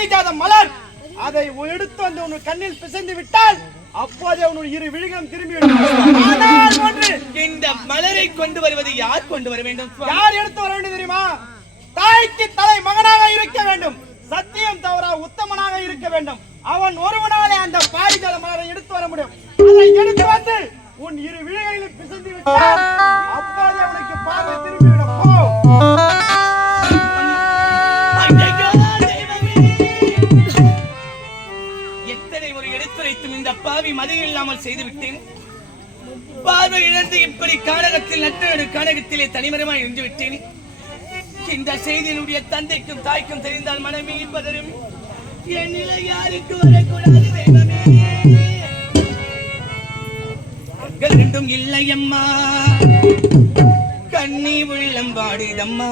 பாரிஜாத மலர் அதை எடுத்து வந்து உன் கண்ணில் பிசைந்து விட்டால் அப்போதே உன் இரு விழிகளும் திரும்பிவிடும். ஆனால் ஒன்று, இந்த மலரை கொண்டு வருவது யார் கொண்டு வர வேண்டும்? யார் எடுத்து வர வேண்டும் தெரியுமா? தாய்க்கு தலை மகனாக இருக்க வேண்டும், சத்தியம் தவிர உத்தமனாக இருக்க வேண்டும். அவன் ஒருவனாலே அந்த பாரிஜாத மலரை எடுத்து வர முடியும். அதை எடுத்து வந்து உன் இரு விழிகளிலும் பிசைந்து விட்டால் அப்போதே உனக்கு பார்வை திரும்பிவிடும். போ. இந்த பாவி மதியம் இல்லாமல் செய்து விட்டேன். பார்வை இழந்து இப்படி கானகத்தில் நட்டு கானகத்திலே தனிமரமாய் இருந்து விட்டேன். இந்த செய்தியினுடைய தந்தைக்கும் தாய்க்கும் தெரிந்தால் மனமே பதறும். என் நிலை யாருக்கு வரக்கூடாது தெய்வமே. கண்கள் ரெண்டும் இல்லையம்மா, கண்ணி உள்ளம் பாடுதம்மா.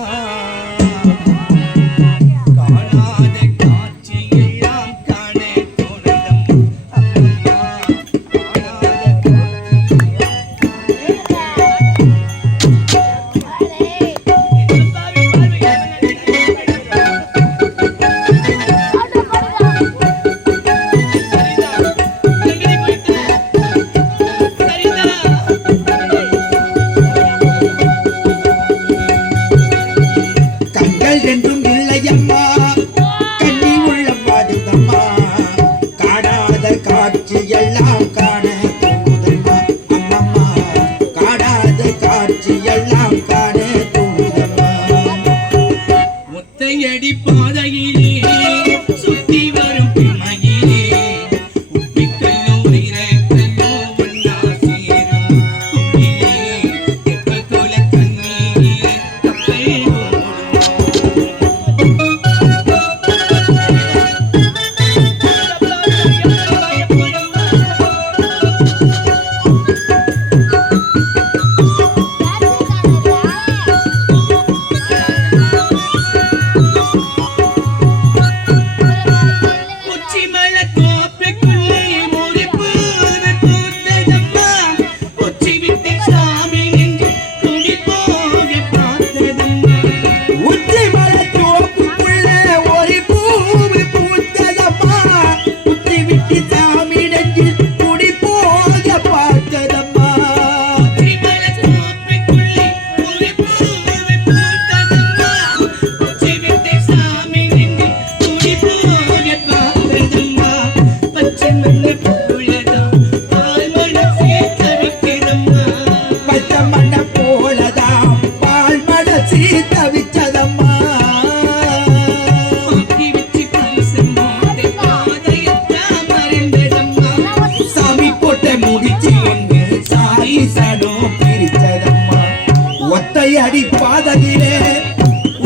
அடி பாதையிலே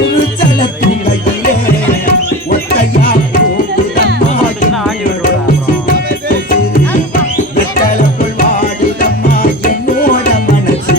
ஒரு சலத்துங்கையிலே ஒத்தையா போகுதம்மா வெத்தலக்குள் வாடுதம்மா என்னோட மனசு.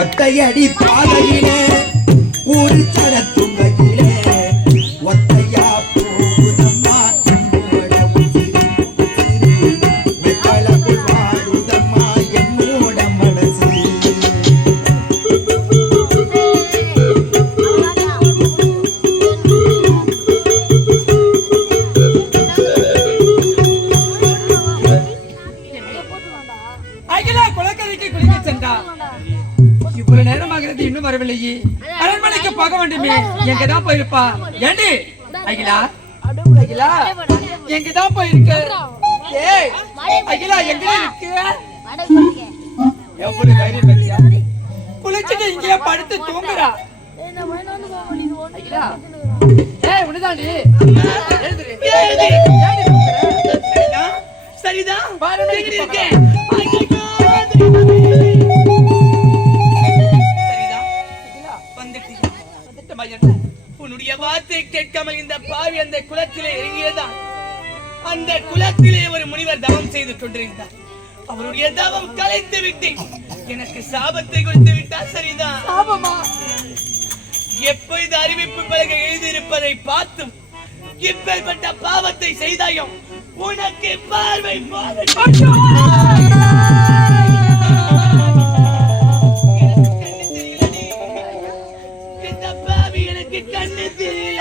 ஒத்தையடி பாதையிலே ஒரு சடத்துங்கையிலே ஒத்தையா போகுதம்மா வெத்தலக்குள் வாடுதம்மா என்னோட மனசு. அரண்மனைக்கு குளிக்க சென்றா. இவ்வளவு நேரமாகிறது இன்னும் வரவில்லையே. அரண்மனைக்கு போக வேண்டுமே, எங்கதான் போயிருப்பா? ஏண்டி அகிலா, அகிலா எங்கதான் போயிருக்க? ஏய் அகிலா, எங்க இருக்கு? எவ்வளவு தைரியம் பத்தியா? குளிச்சுட்டு இங்கேயே படுத்து தூங்குறா. அகிலா, ஏய் உனதாண்டி எழுதுரு. சரிதான் உன்னுடைய வார்த்தை கேட்காமல் இந்த பாவி அந்த குளத்திலே இறங்கியதான். அந்த குளத்திலே ஒரு முனிவர் தவம் செய்து கொண்டிருந்தார். அவருடைய தவம் கலைத்து விட்டேன். எனக்கு சாபத்தை கொடுத்து விட்டார். சரிதான். எப்பொழுது அறிவிப்பு பலகை எழுதியிருப்பதை பார்த்தும் இப்பேற்பட்ட பாவத்தை செய்தாயோ உனக்கு பார்வை இந்த பாவி எனக்கு கண்ணு தெரியல.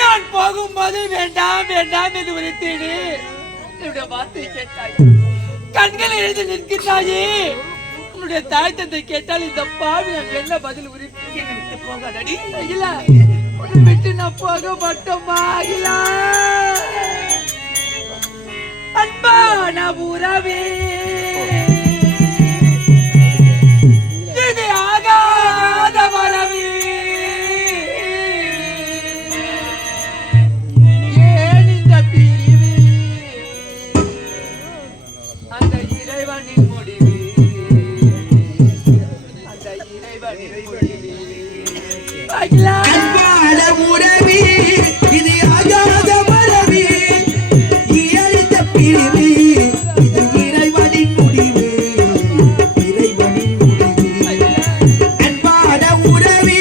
நான் போகும்போது வேண்டாம் வேண்டாம் என்று உரைத்தேனே, என்னுடைய வார்த்தை கேட்டாய். கண்களை எழுதி நிற்கிறாயே. உன்னுடைய தாய் தந்தை கேட்டால் இந்த பாவி என்ன பதில் உரைத்து விட்டு போகாதடி. அகிலா, விட்டு நான் போக மாட்டோமா? அகிலா, அன்பான உறவே, இது ஆகாத வரவே, ஏன் இந்த பிரிவு? அந்த இறைவனின் முடிவு, அந்த இறைவனின் முடிவு. அகிலா, அன்பான உறவே, இது ஆகாத மரவே, இயலித்த பிரிவு, இது இறைவனின் முடிவு, இறைவனின் முடிவு. அன்பான உறவே,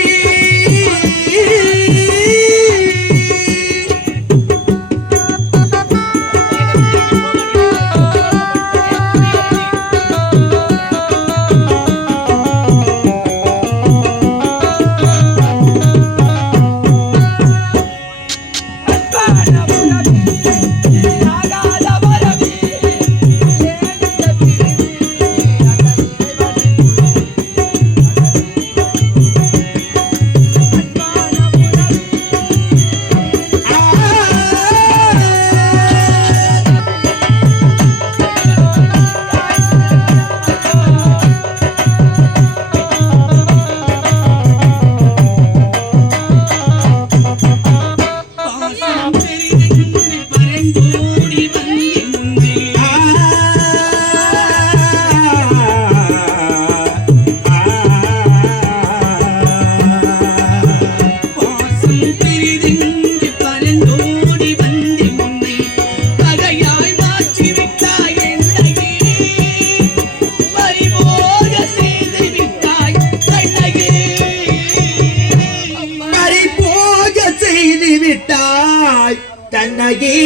தன்னையே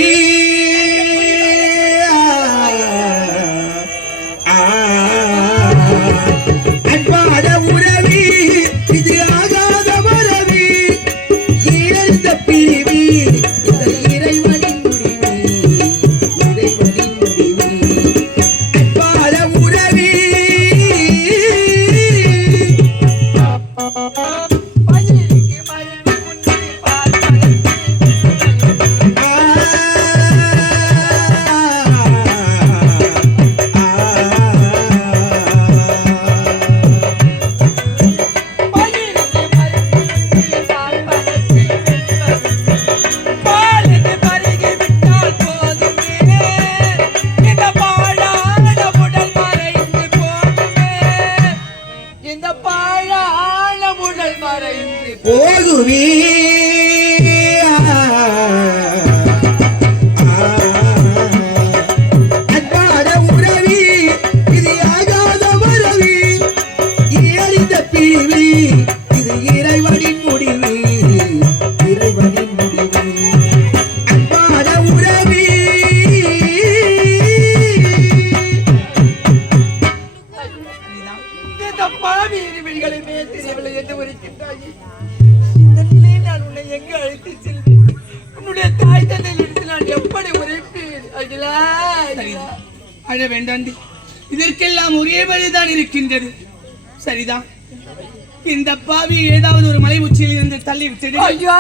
அன்பான உறவே, இது ஆகாத மரவே, இழந்த பிரிவு, இந்த இறைவனின் முடிவு, இறைவனின் முடிவு. அன்பான உறவே, போகுவே அன்பான உறவே, இது ஆகாத மரவே, இயலிந்த பிரிவு, இது இறைவனின் முடிவு, இறைவனின் முடிவு. அன்பான உறவே, இந்த பாவி இருவிழிகளுமே தெரியவில்லை என்று உரைக்கின்றாயே. இந்த நிலையில் நான் உன்னை எங்கு அழைத்து செல்வேன்? உன்னுடைய தாய் தந்தையிலிருந்து நான் எப்படி உரைப்பேன்? அகிலா, அழ வேண்டாண்டி, இதற்கெல்லாம் ஒரே வழிதான் இருக்கின்றது. சரிதான், இந்த பாவி ஏதாவது ஒரு மலை உச்சியில் இருந்து தள்ளி விட்டது. ஐயா,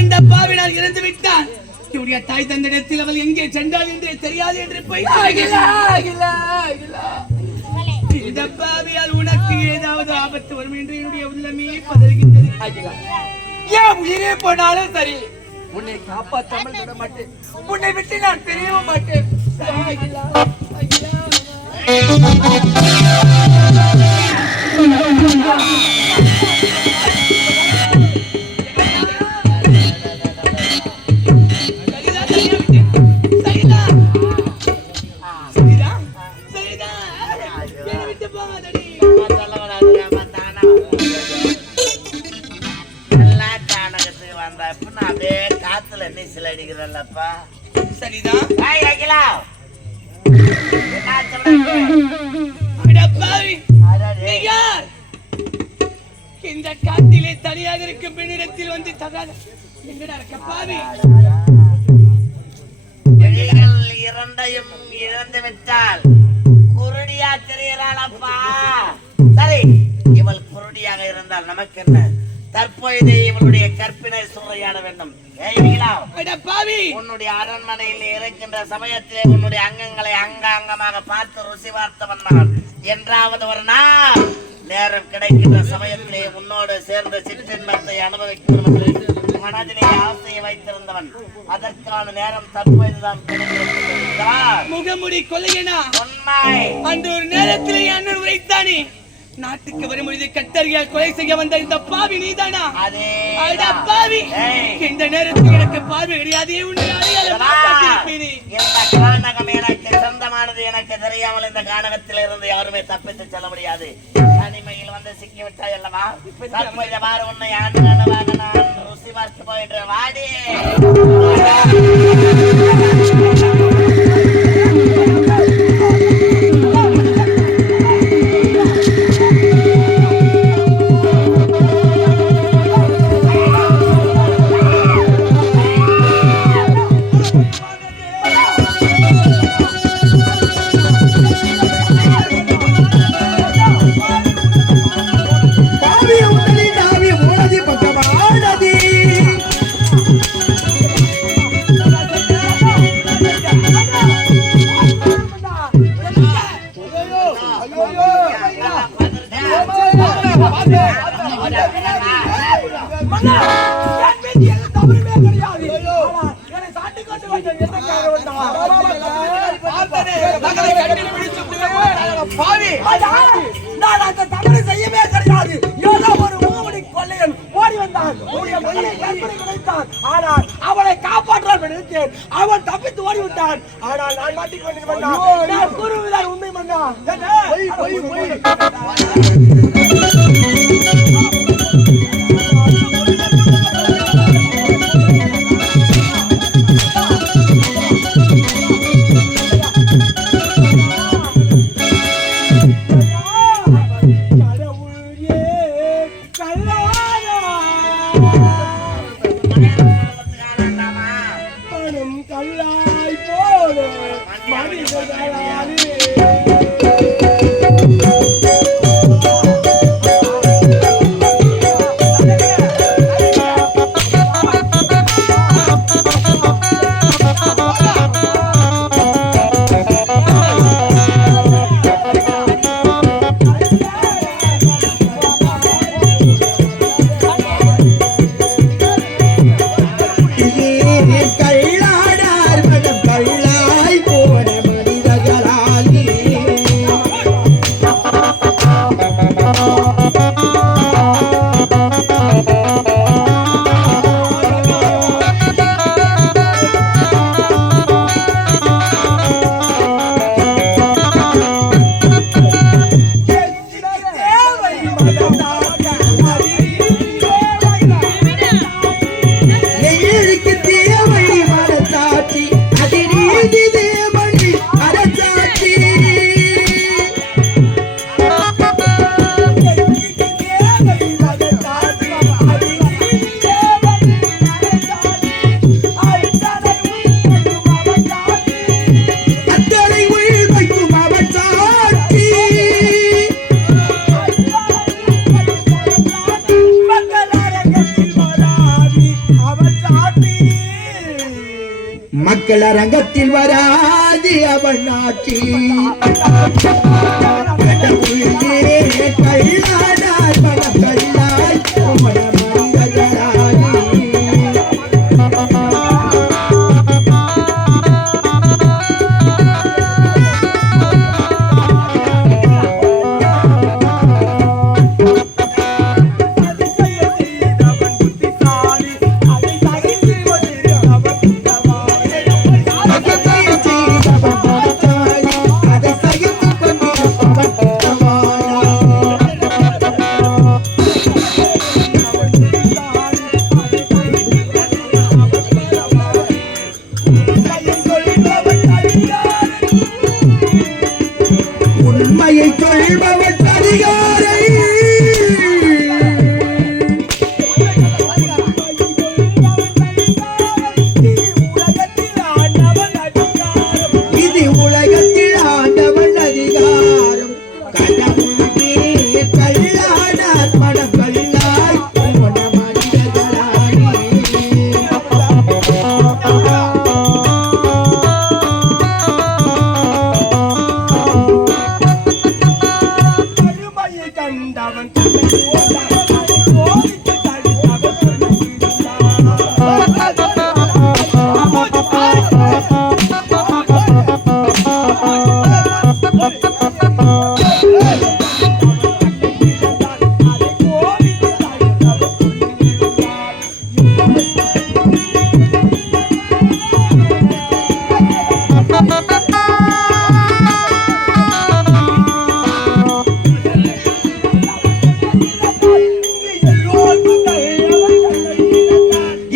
இந்த பாவினால் இறந்து விட்டான். இவருடைய தாய் தந்திடத்தில் அவள் எங்கே சென்றாள் என்றே தெரியாது என்று போய் இந்த பாவியால் உனக்கு ஏதாவது ஆபத்து வரும் என்று என்னுடைய உள்ளமே பதறுகின்றது. ஏன் உயிரே போனாலும் சரி, உன்னை காப்பாற்றாமல் விட மாட்டேன். உன்னை விட்டு நான் பிரியவும் மாட்டேன். அடிக்கிறல்லப்பா. சரிதான். இந்த காட்டிலே தனியாக இருக்கும் பெண்ணிடத்தில் வந்து தகாத எங்கடா இருக்க பாவி? இரண்டையும் இழந்து விட்டால் குருடியா தெரியலாளப்பா. சரி, இவள் குருடியாக இருந்தால் நமக்கு என்ன? தற்போது இவளுடைய கற்பினை சூறையாட வேண்டும். உன்னுடைய அரண்மனையில் இருக்கின்ற சமயத்திலே உன்னுடைய அங்கங்களை அங்கமாக பார்த்து ருசி பார்த்தவன் நான். என்றாவது ஒரு நாள் நேரம் கிடைக்கின்ற சமயத்திலே உன்னோடு சேர்ந்த சிற்றின்பத்தை அனுபவிக்கும் மனதிலே ஆசையை வைத்திருந்தவன். அதற்கான நேரம் தற்போதுதான் கிடைக்கிறது. முகமுடி கொள்ளையனா உண்மை. அந்த ஒரு நேரத்திலே அண்ணன் உரைத்தானே, நாட்டுக்கு வரும்பொழுது கட்டறியால் கொலை செய்ய வந்த இந்த பாவி நீதானா? பாவி, இந்த நேரத்தில் எனக்கு பார்வை கிடையாது. இந்த கானகம் எனக்கு சொந்தமானது. எனக்கு தெரியாமல் இந்த கானகத்தில் இருந்து யாருமே தப்பித்து செல்ல முடியாது. தனிமையில் வந்து சிக்கிவிட்டாய் அல்லவா? தற்போது உன்னை அணுவாக நான் ருசி பார்த்து போயிட்டு வாடி. அவனை காப்பாற்றான் நினைத்தேன். அவன் தப்பித்து ஓடிவிட்டான். ஆனால் நான் மாட்டிக்கொண்டிருந்தான். குருவிதான் உண்மை மன்னா. கள்ளாடார் மனம் கள்ளாய் போன மனிதர்களாலே மக்கள் அரங்கத்தில் வராது அவன் ஆட்சி கடவுளே கல்லாடாய் மனக்கல்லாய் மனிதர்களாகி உண்மையை சொல்பவன் அதிகாரை இது உலகத்தில் ஆண்டவன் அதிகாரம் கடவுளே கல்லாடார் மனக்கல்லாய் மனிதர்களாகி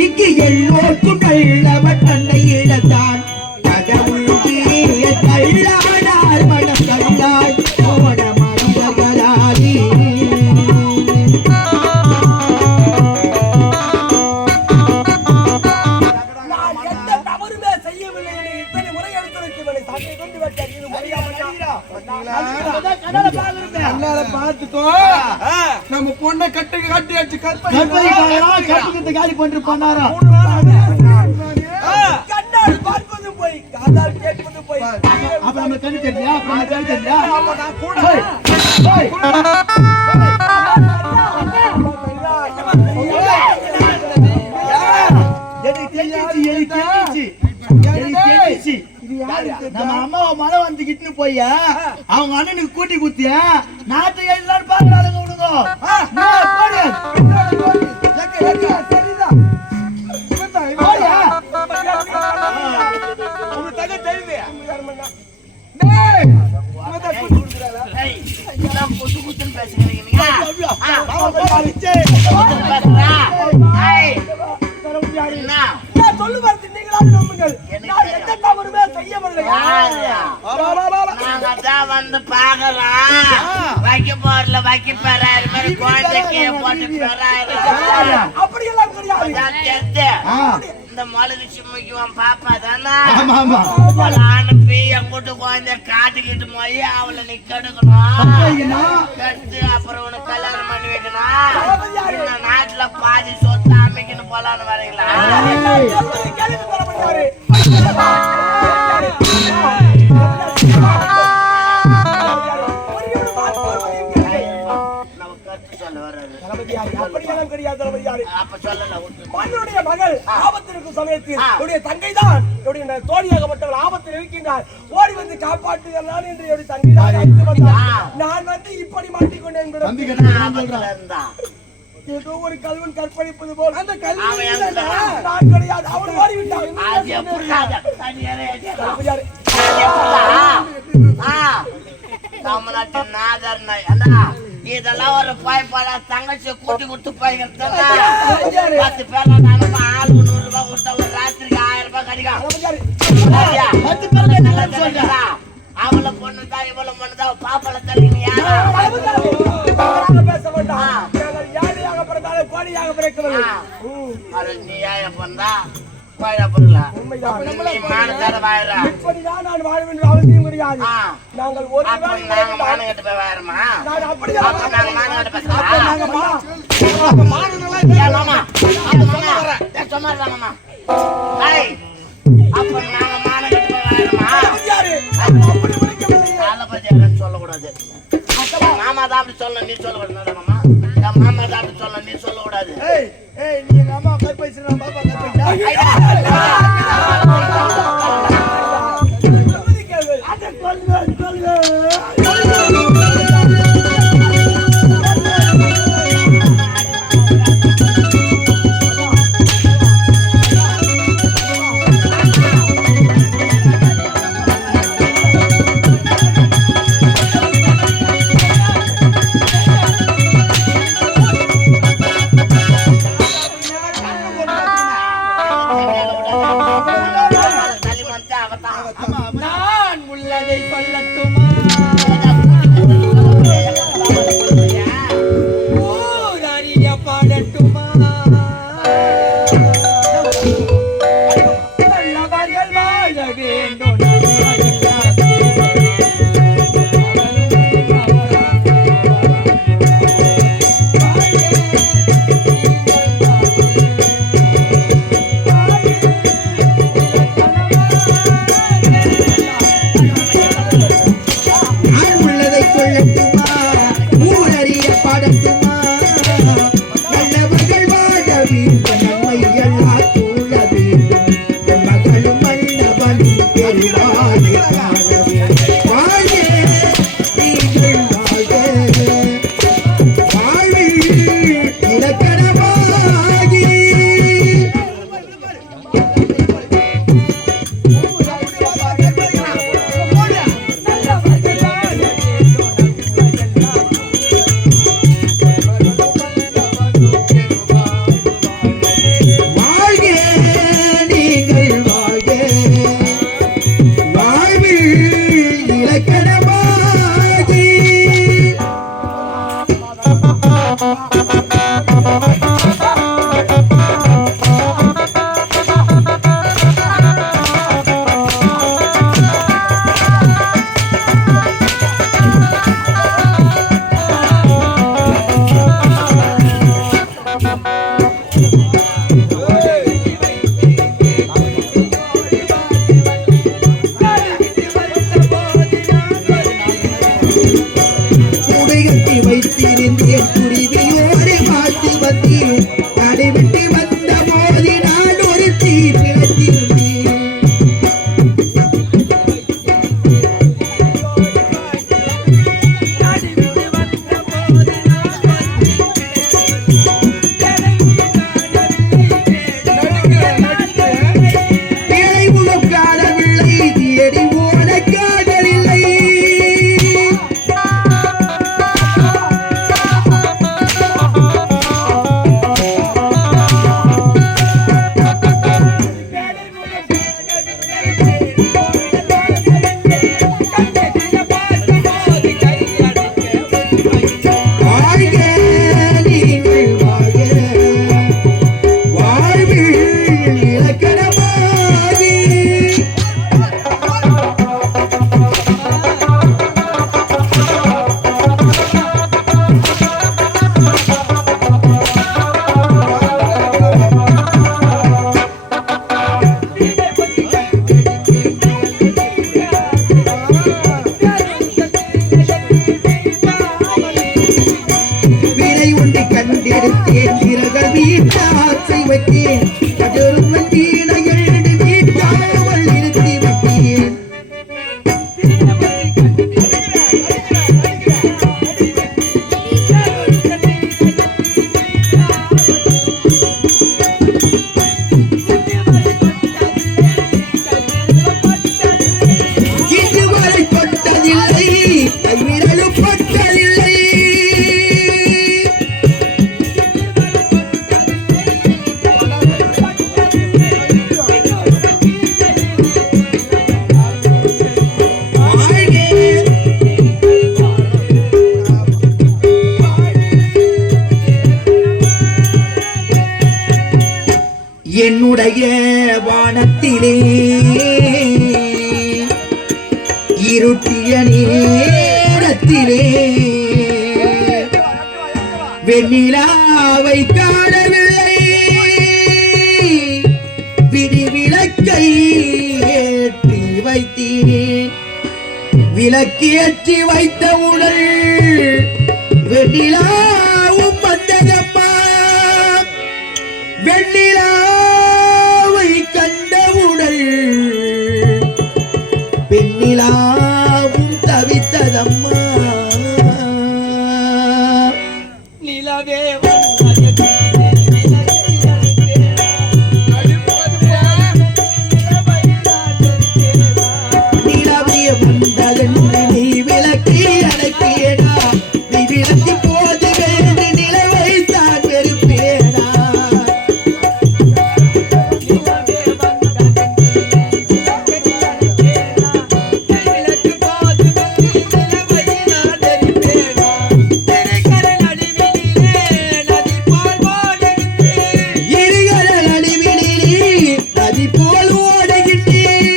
இங்கு எல்லோருக்கும் கள்ளவன் தன்னை இழந்தான் கடவுளே கல்லாடார் மனம் கல்லாய் ஓட மனிதர்களாகி தவறுமே செய்யவில்லை என இத்தனை முறை எடுத்துரைக்கவில்லை சாட்டை கொண்டு விட்டார் இது பார்த்துக்கோ நம்ம பொண்ணை கட்டுக்கு கட்டி வச்சு கட்டுக்கிட்டு காலி பண்ணிட்டு பண்ணாரா கண்ணால் பார்ப்பது போய் காதால் கேட்பது போய் அப்ப நம்ம கண்ணு தெரியா கண்ணு தெரியா நம்ம அம்மாவை மழை வந்துகிட்டு போய் அவங்க அண்ணனுக்கு கூட்டி குத்திய நாட்டு எழுதான்னு பாக்குறாங்க வந்து பாக்குறோம் வைக்க போறல வைக்க பெறாரு மாதிரி குழந்தைக்கு போட்டு பெறாரு அப்படியெல்லாம் கிடையாது இந்த மொழகு சிம்மிக்குவான் பாப்பா தானே அனுப்பி என் கூட்டு குழந்தைய காட்டுக்கிட்டு போய் அவளை நீ கெடுக்கணும் கெடுத்து அப்புறம் உனக்கு கல்யாணம் பண்ணி வைக்கணும் இந்த நாட்டுல பாதி சொத்து அமைக்கணும் போலான்னு வரீங்களா மன்னனுடைய மகள் ஆபத்தில் இருக்கும் சமயத்தில் என்னுடைய தங்கை தான் என்னுடைய தோழியாகப்பட்டவள் ஆபத்தில் இருக்கின்றார் ஓடி வந்து காப்பாற்றுகிறான் என்று என்னுடைய தங்கை தான் நான் வந்து இப்படி மாட்டிக்கொண்டேன் ஏதோ ஒரு கல்வன் கற்பழிப்பது போல் அந்த கல்வி நான் கிடையாது அவள் ஓடிவிட்டாள் தமிழ்நாட்டின் நாதர் இதெல்லாம் ஒரு பாய்ப்பாடா தங்கச்சி கூட்டி கொடுத்து போய்கிறது 10 பேர்ல நானும் ஆள் 100 ரூபாய் கொடுத்தா ஒரு ராத்திரிக்கு 1000 ரூபாய் கிடைக்கும் அவளை பொண்ணுதான் இவளை பொண்ணுதான் பாப்பள தள்ளிங்க பேச வேண்டாம் யாரையாக பிறந்தாலே கோடியாக பிறக்கவில்லை நீ ஏன் பண்ணா நாங்கள் அப்ப நீ சொல்லக்கூடாது மாமா. என் மாமா தான் அப்படி சொல்ல, நீ சொல்லக்கூடாது. ஏய் ஏய் நீ எங்க அம்மா கை பேசுறா பாப்பா கை பேசுறா அட சொல்லுங்க நான் உள்ளதை சொல்லட்டுமா ஊரறிய பாடட்டுமா நல்லவர்கள் வாழ வேண்டும் என்னுடைய வானத்திலே இருட்டிய நேரத்திலே வெண்ணிலாவை காணவில்லை, விடிவிளக்கை ஏற்றி வைத்தேன். விளக்கேற்றி வைத்த உடல் வெண்ணிலாவும் வந்ததம்மா வெண்ணிலாவை கண்டவுடல் பெண்ணிலாவும் தவித்ததம்மா நிலவே நிலவே வந்ததென்று நீ விளக்கி அழைப்பேனா நீ விளக்கி போது வேண்டு நிலவை தான் வெறுப்பேனா இருகடல் அடிவினிலே நதி போல் ஓடுகின்றேன்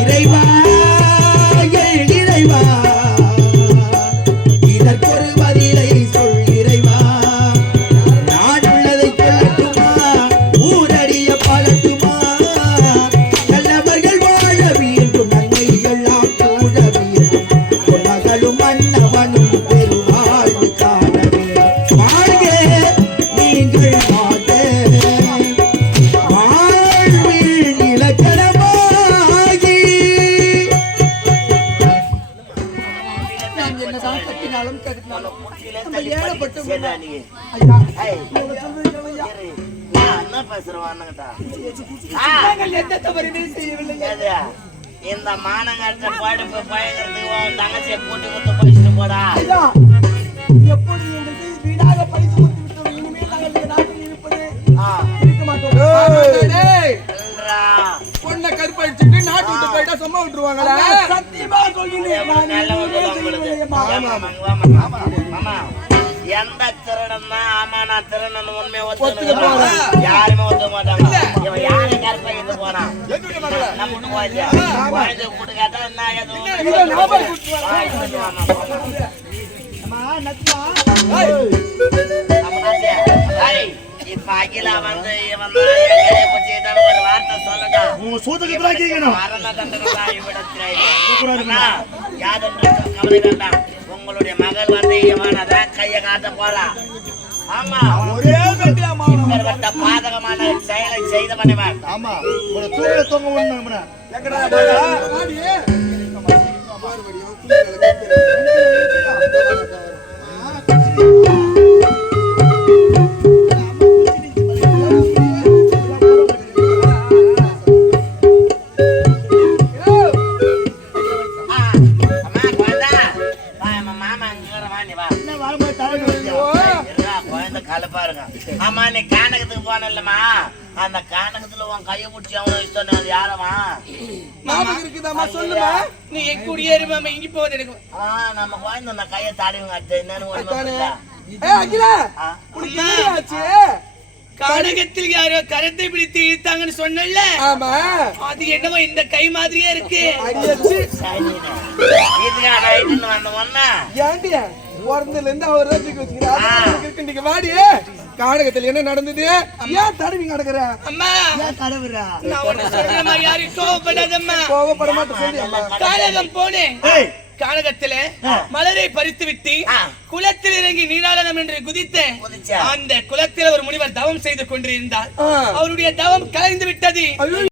இறைவா என் இறைவா இதற்கொரு பதிலை சொல் இறைவா நான் உள்ளதை சொல்லட்டுமா ஊரடிய பழட்டுமா நல்லவர்கள் வாழ வேண்டும் நன்மைகள்லாம் கூட வேண்டும் மகளும் மன்னவனும் பெருவாழ்வு காண வேண்டும் வாழ்க நீங்கள் வாழ்க வாழ்வில் இலக்கணமாகி என்னதான் கத்தினாலும் கருத்தினாலும் நம்ம ஏழப்பட்ட சரிடா நீ. ஐயா ஏய், இவங்க சொல்றது ஐயா இரு. நான் என்ன பேசுறேன் வானுங்கடா. நாங்கள் எந்த தவறுமே செய்யவில்லை ஏது, இந்த மானங்கட்ட படிப்பு பயங்கரத்துக்கு உன் தங்கச்சியை கூட்டி கொடுத்து படிச்சுட்டு போடா. ஐயா எப்போது எங்களுக்கு வீடாக படித்து கொடுத்து விட்டோம் இனிமேல் நாங்கள் இந்த நாட்டில் இருப்பது ஆ, இருக்க மாட்டோம் இல்லடா. பொண்ணை கருப்படிச்சுட்டு நாட்டு விட்டு போயிட்டா சும்மா விட்டுருவாங்களா சத்தியமா சொல்லிடுறேன் நான் நல்லவங்க எதுவுமே உங்களுக்கு. செய்யவில்லையேம்மா. மாமா, எந்த திருடன் தான் ஆமா நான் திருடன் உண்மையை ஒத்துக்க போறேன். யாருமே ஒத்துக்க மாட்டாங்க. இவன் யாரை கற்பழித்து போனான்? நம்ம வீட்டு குழந்தைய. குழந்தைய கூட்டு கேட்டா என்ன ஏது? இதை நாம கூட்டிட்டு வரோம். வாங்கிட்டு வாமா. அம்மா நச்சுமா நம்ம நாட்டு. ஏய், இப்ப அகிலா வந்து இவன் தான் என் கையை பிடிச்சிக்கிட்டான்னு ஒரு வார்த்தை சொல்லடா. உங்க சூத்துக்கு தான் கேட்கணும் மரண தண்டனை தான் இவ்விடத்திலே. அண்ணா, யாதொன்று கவலை வேண்டாம். உங்களுடைய மகள் வந்து இவனதான் கையை காட்ட போறா. ஆமா, ஒரே கட்டியா இப்பேற்பட்ட பாதகமான செயலை செய்தவனவன். ஆமா ஒரு தூர தொங்க ஒண்ணு எங்கடா ஆ, அம்மா, குழந்தை. வா, அம்மா, மாமா அங்க இருக்கிற, வா, நீ வா. இருடா, குழந்தை கலப்பா இருங்க. ஆமா, நீ கானகத்துக்கு போனல்லம்மா, அந்த கானகத்துல உன் கையை பிடிச்சி அவனும் இஷ்டம் அது யாரமா? ஞாபகம் இருக்குதாம்மா சொல்லுமா நீ என் குடியேறுமா இங்க போவது எனக்கு நம்ம குழந்தை அந்த கையை தாடிவங்க அத்தை என்னன்னு ஒண்ணும் புரியல. அகிலா ஆ, உனக்கு என்ன ஆச்சு கானகத்தில் யாரோ கரத்தை பிடித்து இழுத்தாங்கன்னு சொன்னல ஆமா அது என்னமோ இந்த கை மாதிரியே இருக்கு அடியாச்சு சரிண்ணே. இதுக்கா நைட்டுன்னு வந்த ஒண்ணா? ஏண்டியா பிறந்ததுல இருந்து அவர் தான் தூக்கி வச்சுக்கிறாரு நீங்க வாடி காடகத்துல என்ன நடந்தது ஏன் தடவி நடக்கிற அம்மா கடவுரா நான் ஒண்ணு சொல்றேம்மா யாரும் கோவப்படாதம்மா கோவப்பட மாட்டேன் சொல்லி அம்மா கானகம் போனேன் கானகத்துல மலரை பறித்து விட்டு குளத்தில் இறங்கி நீராடலாம் என்று குதித்தேன் குதிச்சா? அந்த குளத்தில் ஒரு முனிவர் தவம் செய்து கொண்டிருந்தார் ஆ. அவருடைய தவம் கலைந்து விட்டது ஐயோ